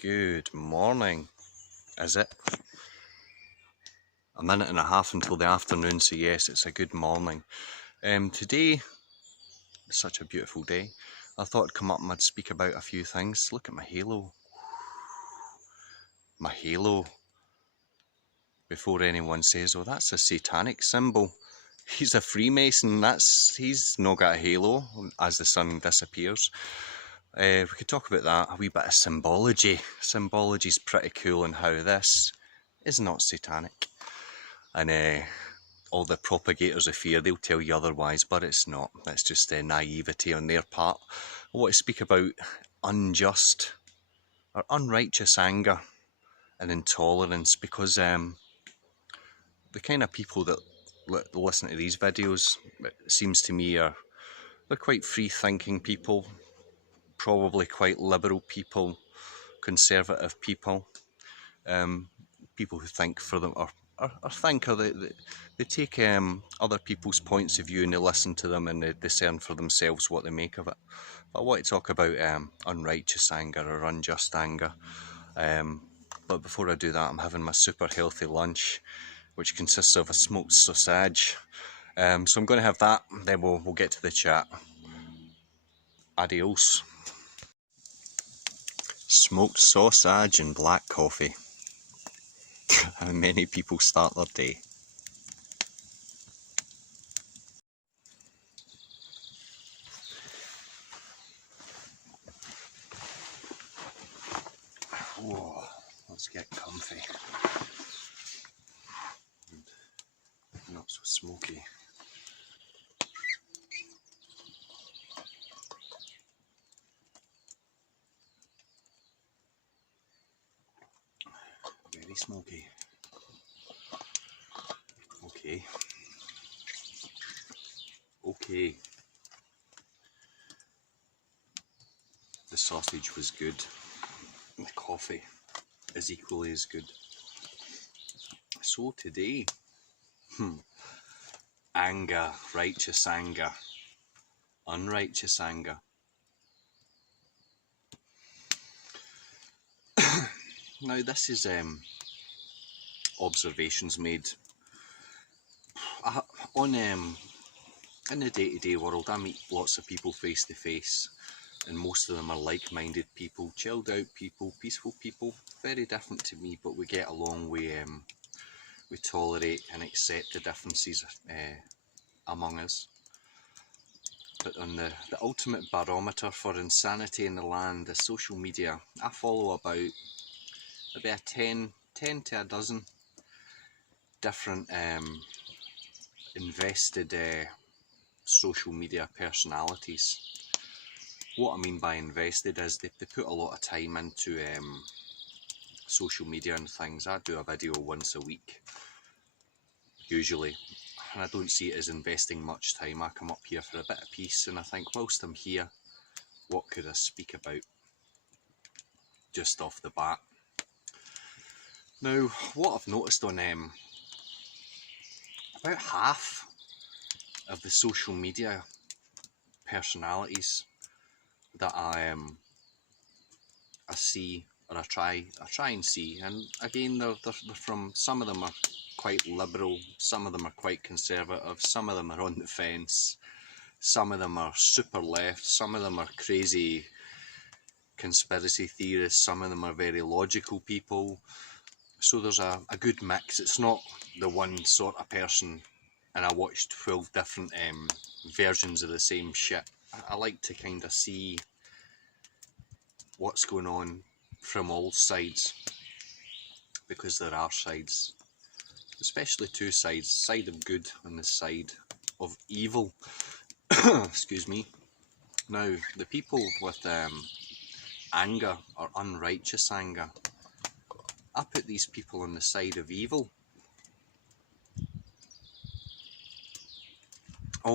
Good morning, is it? A minute and a half until the afternoon, so yes, it's a good morning. Today, it's such a beautiful day. I thought I'd come up and I'd speak about a few things. Look at my halo. My halo. Before anyone says, oh, that's a satanic symbol. He's a Freemason, he's not got a halo as the sun disappears. We could talk about that, a wee bit of symbology. Symbology's pretty cool in how this is not satanic. And all the propagators of fear, they'll tell you otherwise, but it's not. That's just naivety on their part. I want to speak about unjust or unrighteous anger and intolerance, because the kind of people that listen to these videos, it seems to me, they're quite free-thinking people, probably quite liberal people, conservative people, people who think for them, or think, or they take other people's points of view and they listen to them and they discern for themselves what they make of it. But I want to talk about unrighteous anger or unjust anger. But before I do that, I'm having my super healthy lunch, which consists of a smoked sausage. So I'm going to have that, then we'll get to the chat. Adios. Smoked sausage and black coffee. How many people start their day? Whoa, let's get comfy. And not so smoky. Very smoky. Okay. The sausage was good. The coffee is equally as good. So today, anger, righteous anger, unrighteous anger. Now this is observations made on in the day-to-day world. I meet lots of people face to face, and most of them are like-minded people, chilled out people, peaceful people, very different to me, but we get along. We tolerate and accept the differences among us. But on the ultimate barometer for insanity in the land, the social media, I follow about maybe 10 to a dozen different invested social media personalities. What I mean by invested is they put a lot of time into social media and things. I do a video once a week, usually, and I don't see it as investing much time. I come up here for a bit of peace, and I think, whilst I'm here, what could I speak about just off the bat? Now, what I've noticed on about half of the social media personalities that I see, or I try and see, and again, they're from, some of them are quite liberal, some of them are quite conservative, some of them are on the fence, some of them are super left, some of them are crazy conspiracy theorists, some of them are very logical people. So there's a good mix. It's not the one sort of person and I watched 12 different versions of the same shit. I like to kind of see what's going on from all sides, because there are sides, especially two sides, the side of good and the side of evil. Excuse me. Now, the people with anger or unrighteous anger, I put these people on the side of evil. They're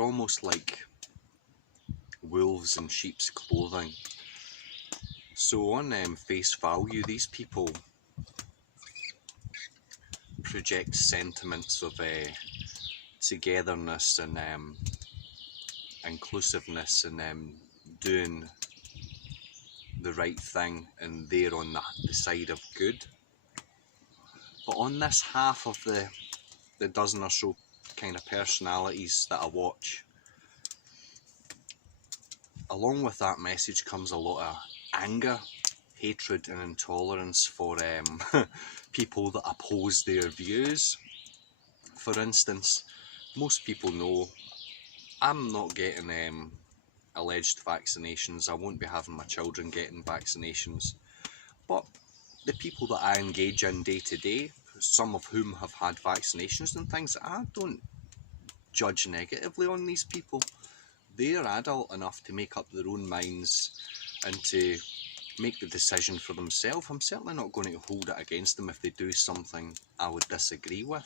almost like wolves in sheep's clothing. So on face value, these people project sentiments of togetherness and inclusiveness and doing the right thing and they're on the side of good. But on this half of the dozen or so kind of personalities that I watch, along with that message comes a lot of anger, hatred and intolerance for people that oppose their views. For instance, most people know I'm not getting alleged vaccinations. I won't be having my children getting vaccinations. But the people that I engage in day to day, some of whom have had vaccinations and things, I don't judge negatively on these people. They're adult enough to make up their own minds and to make the decision for themselves. I'm certainly not going to hold it against them if they do something I would disagree with.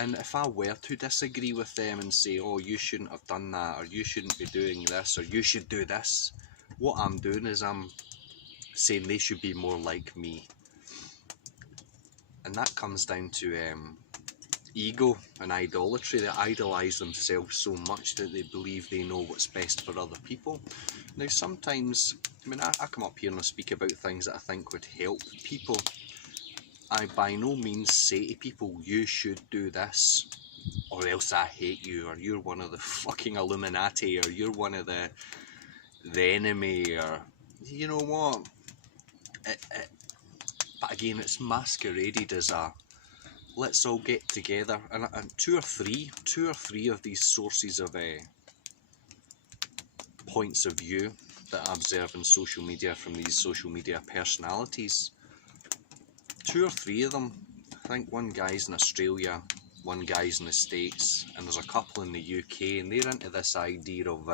And if I were to disagree with them and say, oh, you shouldn't have done that, or you shouldn't be doing this, or you should do this, what I'm doing is I'm saying they should be more like me. And that comes down to ego and idolatry. They idolise themselves so much that they believe they know what's best for other people. Now sometimes, I come up here and I speak about things that I think would help people. I by no means say to people, you should do this, or else I hate you, or you're one of the fucking Illuminati, or you're one of the enemy, or you know what. But again, it's masqueraded as a let's all get together, and two or three of these sources of points of view that I observe in social media from these social media personalities. Two or three of them, I think one guy's in Australia, one guy's in the States, and there's a couple in the UK, and they're into this idea of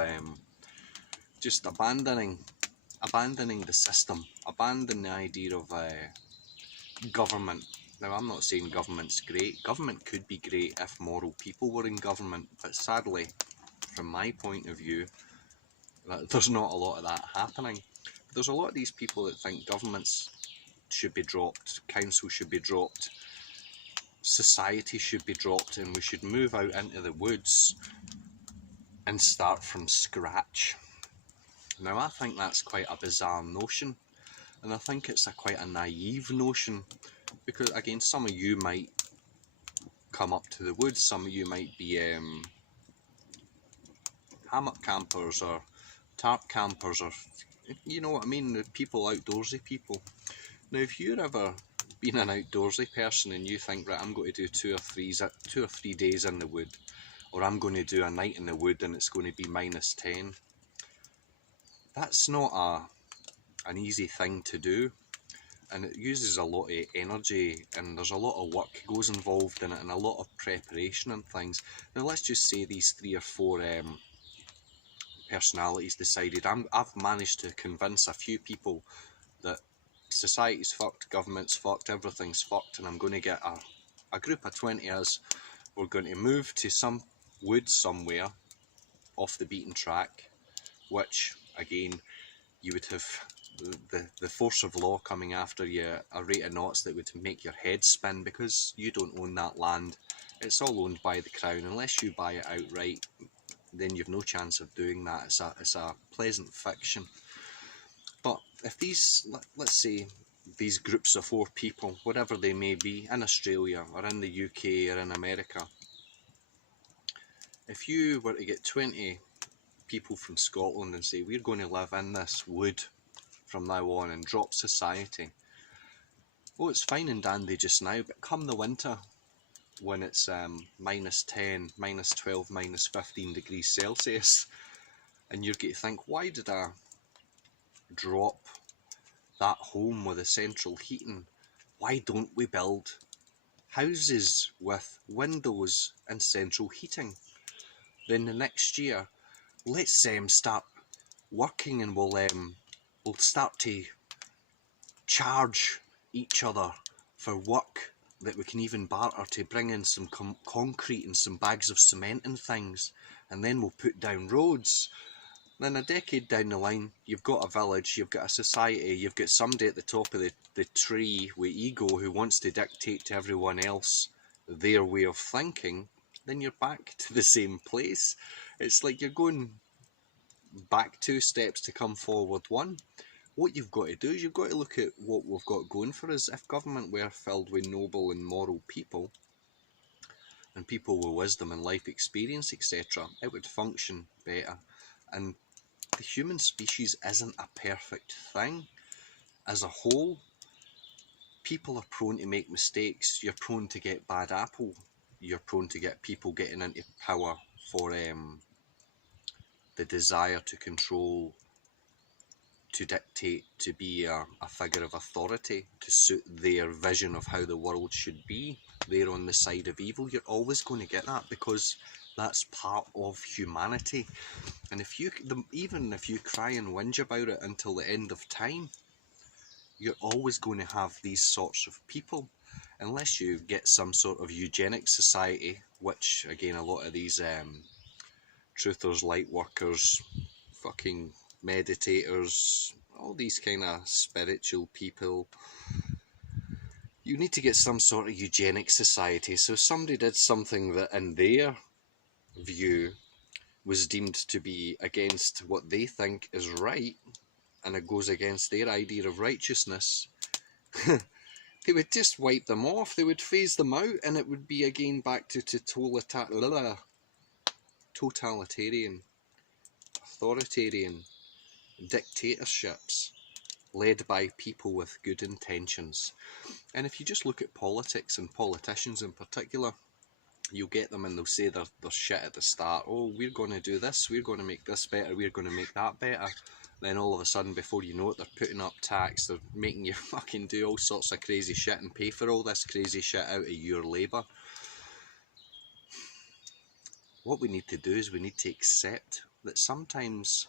just abandoning the system, abandoning the idea of government. Now, I'm not saying government's great. Government could be great if moral people were in government, but sadly, from my point of view, there's not a lot of that happening. There's a lot of these people that think governments should be dropped, councils should be dropped, society should be dropped, and we should move out into the woods and start from scratch. Now, I think that's quite a bizarre notion, and I think it's quite a naive notion, because again, some of you might come up to the woods, some of you might be hammock campers or tarp campers, or you know what I mean, the people, outdoorsy people. Now, if you're ever been an outdoorsy person and you think, right, I'm going to do 2 or 3 days in the wood, or I'm going to do a night in the wood and it's going to be -10, that's not an easy thing to do, and it uses a lot of energy, and there's a lot of work goes involved in it, and a lot of preparation and things. Now, let's just say these 3 or 4 personalities decided, I've managed to convince a few people that society's fucked, government's fucked, everything's fucked, and I'm going to get a group of 20 of us, we're going to move to some woods somewhere off the beaten track, which again, you would have the force of law coming after you at a rate of knots that would make your head spin, because you don't own that land. It's all owned by the Crown. Unless you buy it outright, then you've no chance of doing that. It's a pleasant fiction. But if these, let's say, these groups of 4 people, whatever they may be, in Australia or in the UK or in America, if you were to get 20 people from Scotland and say, we're going to live in this wood from now on and drop society, well, it's fine and dandy just now, but come the winter, when it's -10, -12, -15 degrees Celsius, and you're going to think, why did I drop that home with a central heating? Why don't we build houses with windows and central heating? Then the next year, let's start working, and we'll start to charge each other for work that we can even barter to bring in some concrete and some bags of cement and things, and then we'll put down roads. Then a decade down the line, you've got a village, you've got a society, you've got somebody at the top of the tree with ego who wants to dictate to everyone else their way of thinking. Then you're back to the same place. It's like you're going back 2 steps to come forward 1. What you've got to do is you've got to look at what we've got going for us. If government were filled with noble and moral people, and people with wisdom and life experience, etc., it would function better. And the human species isn't a perfect thing. As a whole, people are prone to make mistakes. You're prone to get bad apple. You're prone to get people getting into power for the desire to control, to dictate, to be a figure of authority, to suit their vision of how the world should be. They're on the side of evil. You're always going to get that because that's part of humanity. And even if you cry and whinge about it until the end of time, you're always going to have these sorts of people, unless you get some sort of eugenic society, which again a lot of these truthers, light workers, fucking meditators, all these kind of spiritual people, you need to get some sort of eugenic society. So somebody did something that in their view was deemed to be against what they think is right, and it goes against their idea of righteousness, they would just wipe them off. They would phase them out, and it would be again back to totalitarian, authoritarian dictatorships led by people with good intentions. And if you just look at politics and politicians in particular, you'll get them and they'll say they're shit at the start. Oh, we're going to do this, we're going to make this better, we're going to make that better. Then all of a sudden, before you know it, they're putting up tax, they're making you fucking do all sorts of crazy shit and pay for all this crazy shit out of your labour. What we need to do is we need to accept that sometimes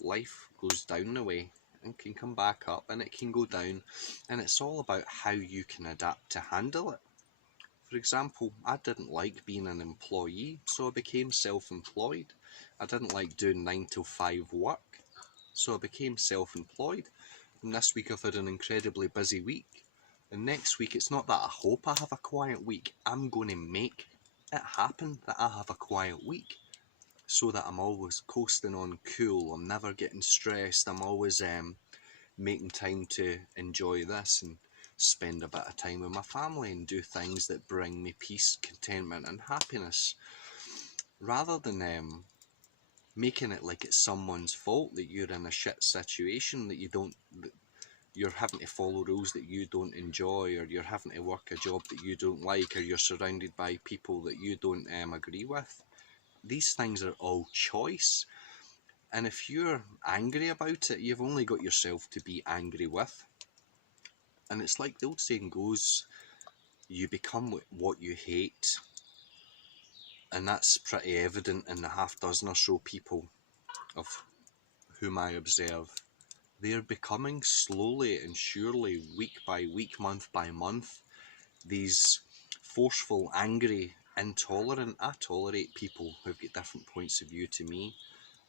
life goes down the way and can come back up, and it can go down, and it's all about how you can adapt to handle it. For example, I didn't like being an employee, so I became self-employed. I didn't like doing 9 to 5 work, so I became self-employed. And this week I've had an incredibly busy week. And next week, it's not that I hope I have a quiet week. I'm going to make it happen that I have a quiet week, so that I'm always coasting on cool. I'm never getting stressed. I'm always making time to enjoy this and spend a bit of time with my family and do things that bring me peace, contentment and happiness, rather than making it like it's someone's fault that you're in a shit situation, that you're having to follow rules that you don't enjoy, or you're having to work a job that you don't like, or you're surrounded by people that you don't agree with. These things are all choice, and if you're angry about it, you've only got yourself to be angry with. And it's like the old saying goes, you become what you hate. And that's pretty evident in the half dozen or so people of whom I observe. They're becoming slowly and surely, week by week, month by month, these forceful, angry, intolerant. I tolerate people who've got different points of view to me.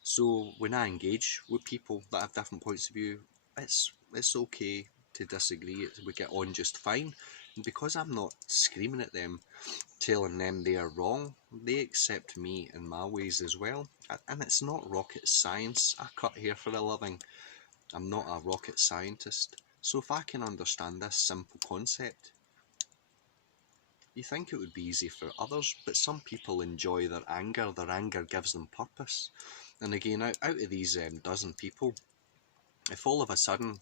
So when I engage with people that have different points of view, it's okay to disagree. We get on just fine. And because I'm not screaming at them, telling them they are wrong, they accept me and my ways as well. And it's not rocket science. I cut hair for a living. I'm not a rocket scientist. So if I can understand this simple concept, you think it would be easy for others, but some people enjoy their anger. Their anger gives them purpose. And again, out of these dozen people, if all of a sudden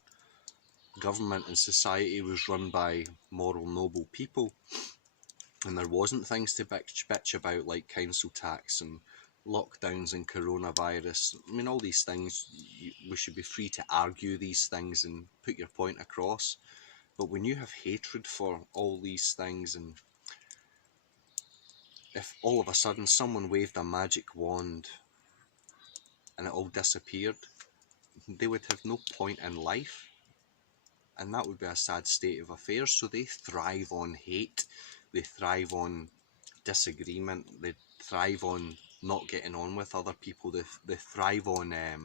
government and society was run by moral, noble people, and there wasn't things to bitch about like council tax and lockdowns and coronavirus, I mean, all these things, we should be free to argue these things and put your point across. But when you have hatred for all these things, and if all of a sudden someone waved a magic wand and it all disappeared, they would have no point in life, and that would be a sad state of affairs. So they thrive on hate, they thrive on disagreement, they thrive on not getting on with other people, they thrive on I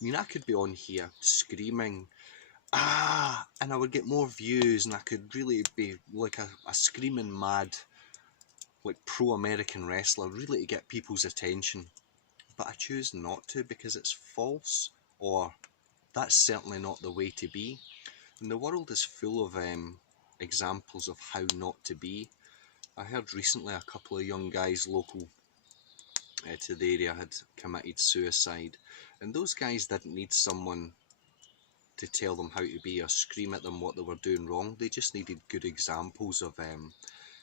mean, I could be on here screaming and I would get more views, and I could really be like a screaming mad, like pro-American wrestler, really to get people's attention. but I choose not to because it's false, or that's certainly not the way to be. And the world is full of examples of how not to be. I heard recently a couple of young guys local to the area had committed suicide, and those guys didn't need someone to tell them how to be or scream at them what they were doing wrong. They just needed good examples of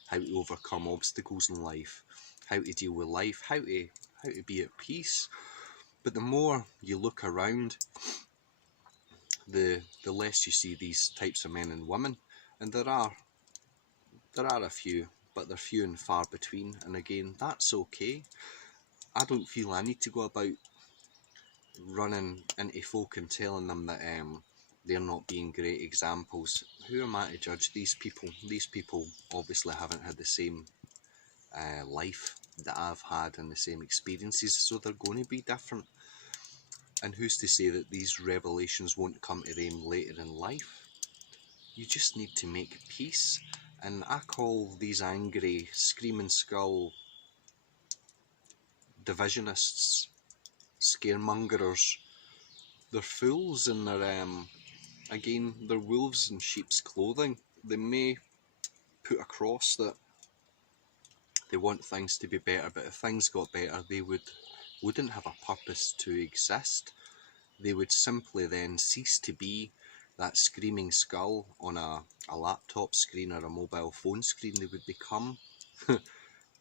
how to overcome obstacles in life, how to deal with life, how to be at peace. But the more you look around, the less you see these types of men and women. And there are a few, but they're few and far between. And again, that's okay. I don't feel I need to go about running into folk and telling them that they're not being great examples. Who am I to judge these people? These people obviously haven't had the same life that I've had and the same experiences, so they're going to be different. And who's to say that these revelations won't come to them later in life? You just need to make peace. And I call these angry, screaming skull divisionists, scaremongers. They're fools, and they're wolves in sheep's clothing. They may put across that they want things to be better, but if things got better, they wouldn't have a purpose to exist. They would simply then cease to be that screaming skull on a laptop screen or a mobile phone screen. They would become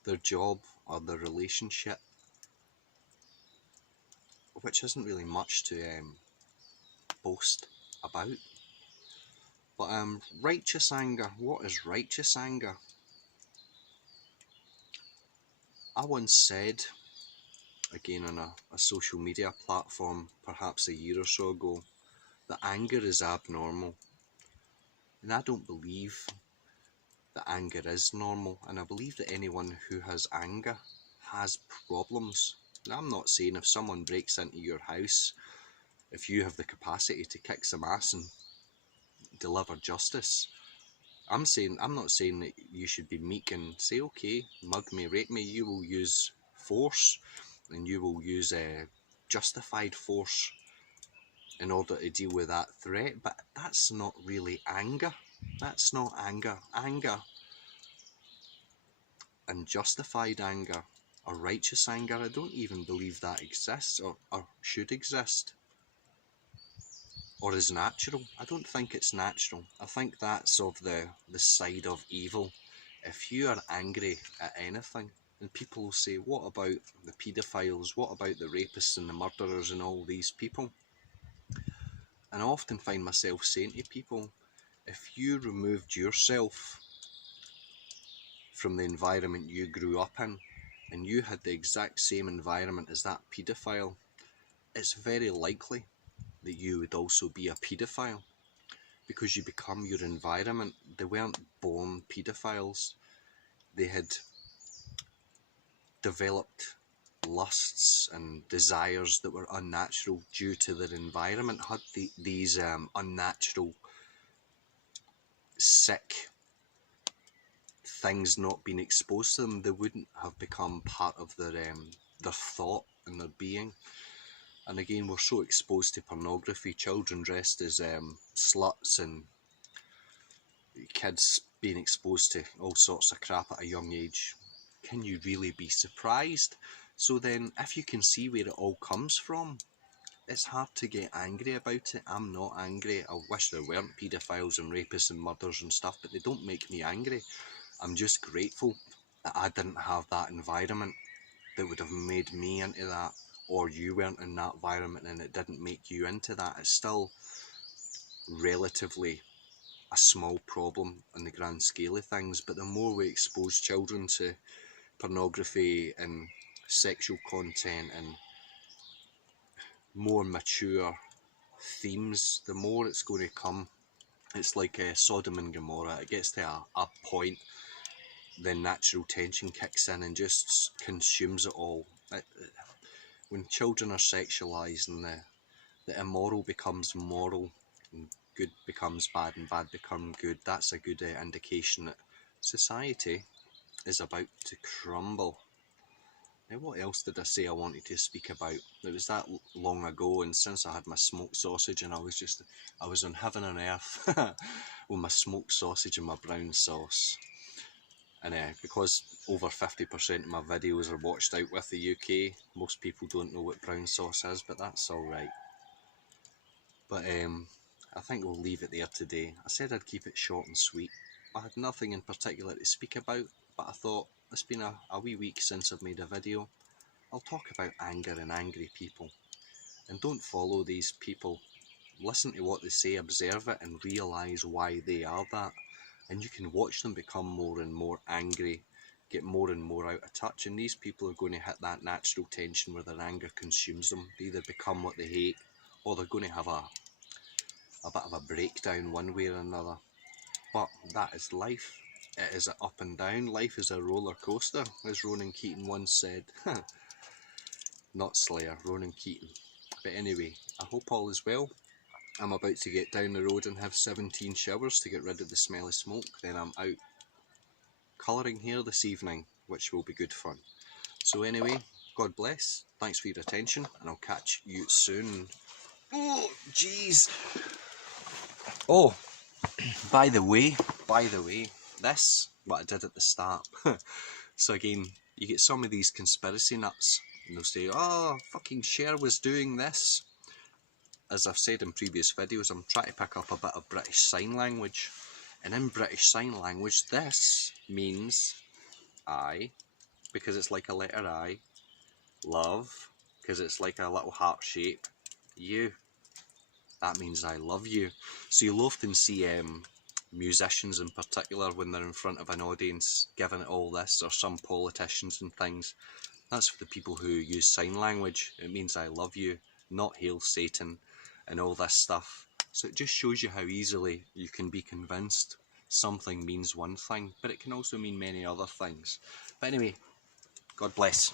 their job or their relationship, which isn't really much to boast about. But righteous anger. What is righteous anger? I once said, again on a social media platform, perhaps a year or so ago, that anger is abnormal. And I don't believe that anger is normal. And I believe that anyone who has anger has problems. And I'm not saying if someone breaks into your house, if you have the capacity to kick some ass and deliver justice, I'm not saying that you should be meek and say, okay, mug me, rape me. You will use force, and you will use justified force in order to deal with that threat. But that's not really anger. That's not anger. Anger and justified anger or righteous anger, I don't even believe that exists or should exist or is natural. I don't think it's natural. I think that's of the side of evil. If you are angry at anything, and people will say, what about the paedophiles, what about the rapists and the murderers and all these people? And I often find myself saying to people, if you removed yourself from the environment you grew up in, and you had the exact same environment as that paedophile, it's very likely that you would also be a paedophile, because you become your environment. They weren't born paedophiles. They had developed lusts and desires that were unnatural due to their environment, had these unnatural, sick things not being exposed to them. They wouldn't have become part of their thought and their being. And again, we're so exposed to pornography, children dressed as sluts, and kids being exposed to all sorts of crap at a young age. Can you really be surprised? So then, if you can see where it all comes from, it's hard to get angry about it. I'm not angry. I wish there weren't paedophiles and rapists and murders and stuff, but they don't make me angry. I'm just grateful that I didn't have that environment that would have made me into that, or you weren't in that environment and it didn't make you into that. It's still relatively a small problem in the grand scale of things, but the more we expose children to pornography and sexual content and more mature themes, the more it's going to come. It's like Sodom and Gomorrah. It gets to a point, then natural tension kicks in and just consumes it all. When children are sexualised and the immoral becomes moral and good becomes bad and bad becomes good, that's a good indication that society is about to crumble. What else did I say I wanted to speak about? It was that long ago, and since I had my smoked sausage, and I was on heaven and earth with my smoked sausage and my brown sauce. And because over 50% of my videos are watched out with the UK, most people don't know what brown sauce is, but that's alright. But I think we'll leave it there today. I said I'd keep it short and sweet. I had nothing in particular to speak about, but I thought it's been a wee week since I've made a video. I'll talk about anger and angry people. And don't follow these people. Listen to what they say, observe it, and realise why they are that. And you can watch them become more and more angry, get more and more out of touch, and these people are going to hit that natural tension where their anger consumes them. They either become what they hate, or they're going to have a bit of a breakdown one way or another. But that is life. It is up and down. Life is a roller coaster, as Ronan Keating once said. Not Slayer, Ronan Keating. But anyway, I hope all is well. I'm about to get down the road and have 17 showers to get rid of the smell of smoke. Then I'm out colouring hair this evening, which will be good fun. So anyway, God bless. Thanks for your attention, and I'll catch you soon. Oh, jeez. Oh, by the way, this, what I did at the start. So again, you get some of these conspiracy nuts, and they'll say, oh, fucking Cher was doing this. As I've said in previous videos, I'm trying to pick up a bit of British Sign Language. And in British Sign Language, this means I, because it's like a letter I. Love, because it's like a little heart shape. You, that means I love you. So you'll often see musicians in particular, when they're in front of an audience giving it all this, or some politicians and things. That's for the people who use sign language. It means I love you, not hail Satan, and all this stuff. So it just shows you how easily you can be convinced something means one thing, but it can also mean many other things. But anyway, God bless.